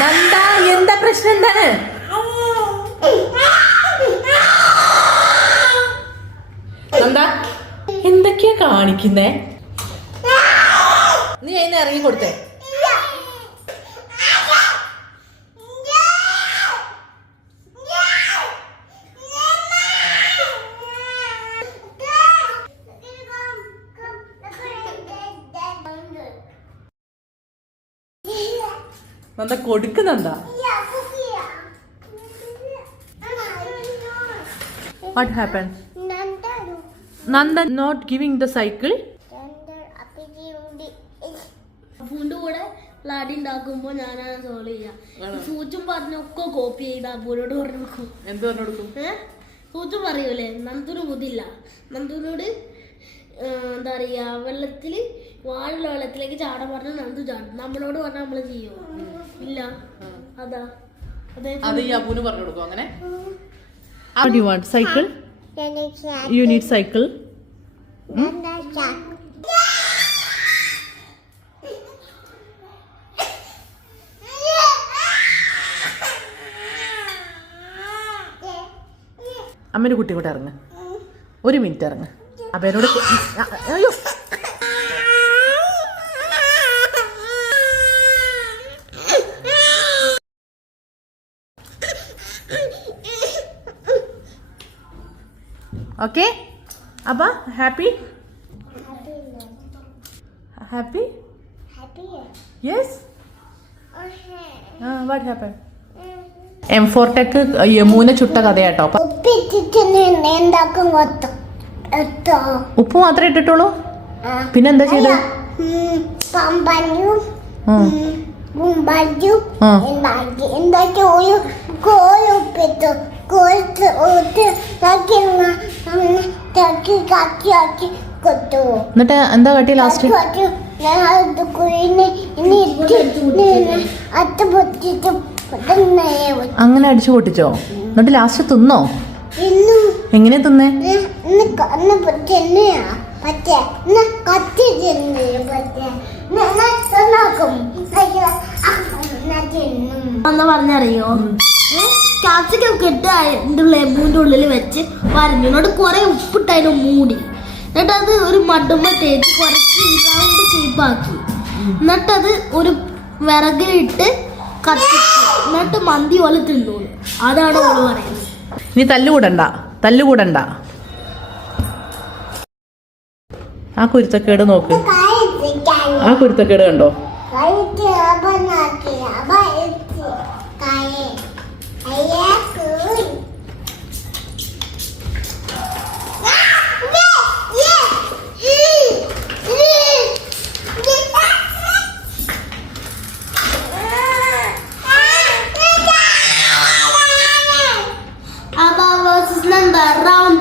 നന്ദ എന്താ പ്രശ്നം എന്താണ്? നന്ദ എന്തൊക്കെയാ കാണിക്കുന്നേ? നീ അതിന് ഇറങ്ങി കൊടുത്തേ. Nanda കൊടുക്കുന്നെന്താ? What happened? Nanda not giving the cycle? അപ്പൂന്റെ കൂടെ ലാഡി ഉണ്ടാക്കുമ്പോ ഞാനാണ് സോൾവ് ചെയ്യാം. സൂചും പറഞ്ഞൊക്കെ കോപ്പി ചെയ്ത് അപ്പൂനോട് പറഞ്ഞു കൊടുക്കും. എന്ത് പറഞ്ഞു കൊടുക്കും? സൂചു പറയൂലേ നന്ദുന് ബുദ്ധില്ല, നന്ദുനോട് എന്താ പറയാ വെള്ളത്തില് വാഴുള്ള വെള്ളത്തിലേക്ക് ചാടാൻ പറഞ്ഞ നന്ദു ചാടും. നമ്മളോട് പറഞ്ഞാൽ നമ്മള് ചെയ്യോ? ഇല്ല. അതാ അത് ഈ അപ്പൂന് പറഞ്ഞു കൊടുക്കും. അങ്ങനെ What do you want? Cycle? You need cycle? അമ്മേൻ്റെ കുട്ടി കൂടെ ഇറങ്ങ്. ഒരു മിനിറ്റ് ഇറങ്ങ്. അപ്പനോട് അയ്യോ ഓക്കെ. അപ്പ happy happy yes. What happen? M4 tech Yamuna ചുട്ട കഥയാട്ടോ. ഉപ്പ് മാത്രമേ ഇട്ടിട്ടുള്ളൂ? പിന്നെന്താ ചെയ്ത? എന്നിട്ട് എന്താ കാട്ടി ലാസ്റ്റ്? അങ്ങനെ അടിച്ചു പൊട്ടിച്ചോ? എന്നിട്ട് ലാസ്റ്റ് തിന്നോ? എങ്ങനെ തിന്നേ? പറഞ്ഞറിയോ? ക്യാപ്സിക്കം കെട്ട് ലെമൂന്റെ ഉള്ളിൽ വെച്ച് വരഞ്ഞോട് കുറെ ഉപ്പിട്ടതിന് മൂടി, എന്നിട്ട് അത് ഒരു മഡുമ്മ തേച്ച് കുറച്ച് റൗണ്ട് ഷേപ്പാക്കി, എന്നിട്ടത് ഒരു വിറകിലിട്ട് കത്തിച്ചു, എന്നിട്ട് മന്തി പോലെ തിന്നോളൂ. അതാണ് ഓള് പറയുന്നത്. നീ തല്ലുകൂടണ്ട, തല്ലുകൂടണ്ട. ആ കുരുത്തക്കേട് നോക്ക്. ആ കുരുത്തക്കേട് കണ്ടോ? Round